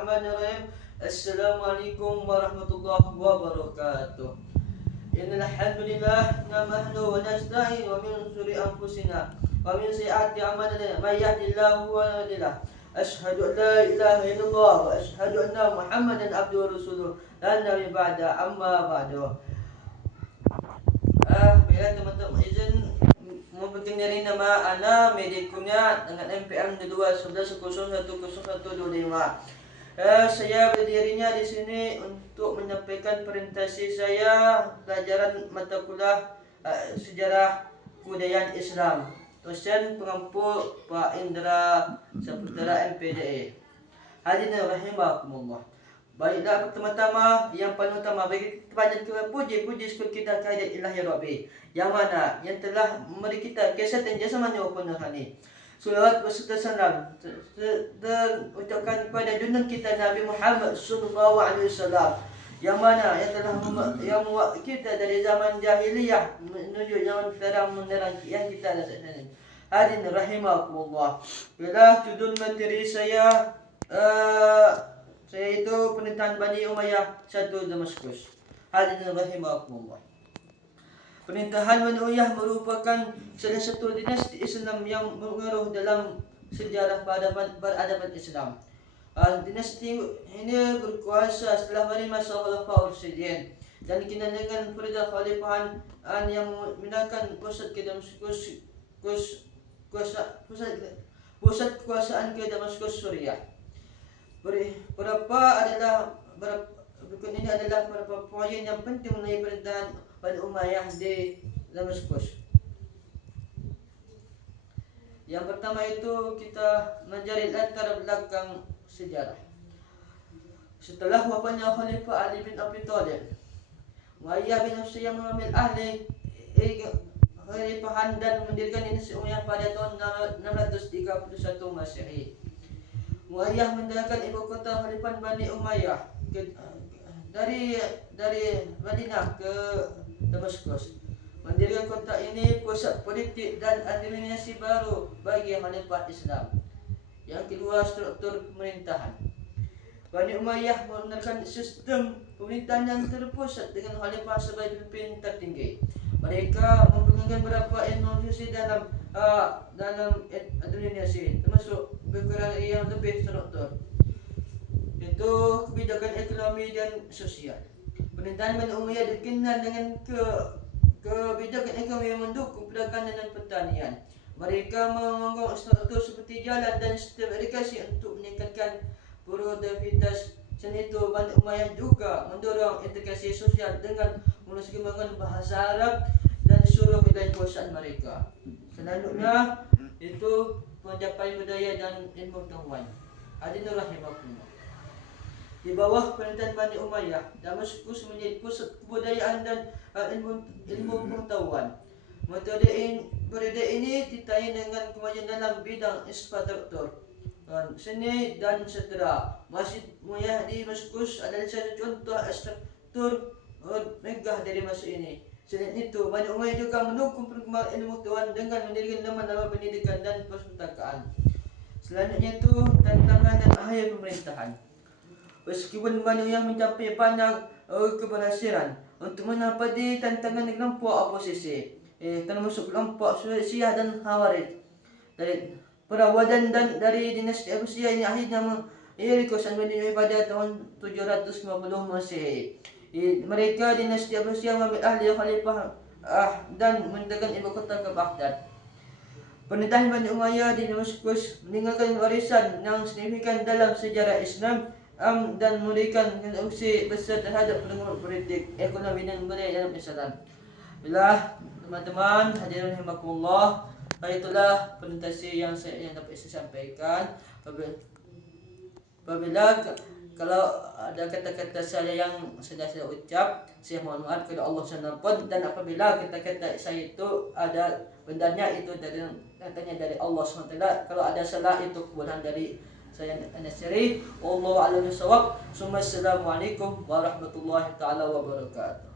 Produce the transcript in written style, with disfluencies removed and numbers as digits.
Bismillahirrahmanirrahim. Assalamualaikum warahmatullahi wabarakatuh. Innal hamdalillah nahmaduhu wa nasta'inu wa min shururi anfusina wa min sayyiati a'malina may yahdihillahu fala mudilla lahu. Asyhadu an la ilaha illallah wa asyhadu anna Muhammadan abduhu wa rasuluh. La nabiyya ba'da, amma ba'du. Bila teman-teman izin mempenting dari nama ana medikumnya dengan NPM 211010125. Saya berdirinya di sini untuk menyampaikan presentasi saya pelajaran mata kuliah sejarah kebudayaan Islam. Dosen pengampu Pak Indra Saputra MPDE. Hadirin rahimakumullah. Baiklah, pertama-tama yang paling utama bagi kepada puji syukur kita kehadirat Ilahi Rabbi yang mana yang telah memberi kita kesehatan jasmani maupun rohani. Salawat beserta salam terucapkan kepada junjungan kita Nabi Muhammad sallallahu alaihi wasallam yang mana yang telah membawa kita dari zaman jahiliyah menuju zaman terang menerang yang kita rasakan. Hadirin rahimakumullah. Bila judul materi saya itu pemerintahan Bani Umayyah satu Damaskus. Hadirin rahimakumullah. Pemerintahan Bani Umayyah merupakan salah satu dinasti Islam yang mengaruh dalam sejarah peradaban Islam. Dinasti ini berkuasa setelah dari masa Khulafaur Rasyidin dan dikenal dengan perda khalifahan yang memindahkan pusat ke Damaskus, pusat kekuasaan ke Damaskus, Suriah. Berikut ini adalah beberapa poin yang penting mengenai pemerintahan Bani Umayyah di Damaskus. Yang pertama itu kita mencari latar belakang sejarah. Setelah wafatnya Khalifah Ali bin Abi Thalib, Umayyah bin Hussein mengambil alih khalifahan dan mendirikan dinasti Umayyah pada tahun 631 Masehi. Umayyah mendirikan ibu kota Khalifah Bani Umayyah dari Madinah ke Damaskus. Mendirikan kota ini pusat politik dan administrasi baru bagi Khalifah Islam. Yang kedua, struktur pemerintahan. Bani Umayyah menggunakan sistem pemerintahan yang terpusat dengan Khalifah sebagai pemimpin tertinggi. Mereka mempergunakan beberapa inovasi dalam administrasi, termasuk berkurang yang lebih struktur, yaitu kebijakan ekonomi dan sosial. Pemerintahan Bani Umayyah dikenal dengan kebijakan ekonomi yang mendukung perdagangan dan pertanian. Mereka membangun struktur seperti jalan dan sistem edukasi untuk meningkatkan produktivitas. Selain itu, Bani Umayyah juga mendorong integrasi sosial dengan menggunakan bahasa Arab dan seluruh wilayah kekuasaan mereka. Selanjutnya itu pencapaian budaya dan ilmu pengetahuan. Hadirin rahimakumullah. Di bawah pemerintahan Bani Umayyah, Damaskus menjadi pusat kebudayaan dan ilmu pengetahuan. Metode ini ditayang dengan kemajuan dalam bidang infrastruktur, seni dan sastra. Masjid Umayyah di Damaskus adalah satu contoh struktur megah dari masa ini. Selain itu, Bani Umayyah juga mendukung perkembangan ilmu pengetahuan dengan mendirikan lembaga pendidikan dan perpustakaan. Selanjutnya itu tantangan dan akhir pemerintahan. Meskipun Bani Umayyah mencapai banyak keberhasilan untuk menghadapi tantangan kelompok oposisi, termasuk kelompok Syiah dan Khawarij. Dari perawadan dan dari dinasti Abbasiyah ini akhirnya mengakhiri kekuasaan Bani Umayyah pada tahun 750 Masehi. Mereka dinasti Abbasiyah mengambil alih khalifah dan mendirikan ibu kota ke Baghdad. Pemerintahan Bani Umayyah di Damaskus meninggalkan warisan yang signifikan dalam sejarah Islam dan memberikan kontribusi besar terhadap perkembangan politik, ekonomi dan budaya dalam Islam. Bila teman-teman hadirin rahimakumullah, itulah presentasi yang dapat saya sampaikan. Apabila kalau ada kata-kata saya yang sudah saya ucap, saya mohon maaf kepada Allah SWT. Dan apabila kata-kata saya itu ada benarnya itu katanya dari Allah SWT, kalau ada salah itu kebodohan dari saya Nasiri. Wallahu a'lam bishawab. Assalamualaikum warahmatullahi taala wabarakatuh.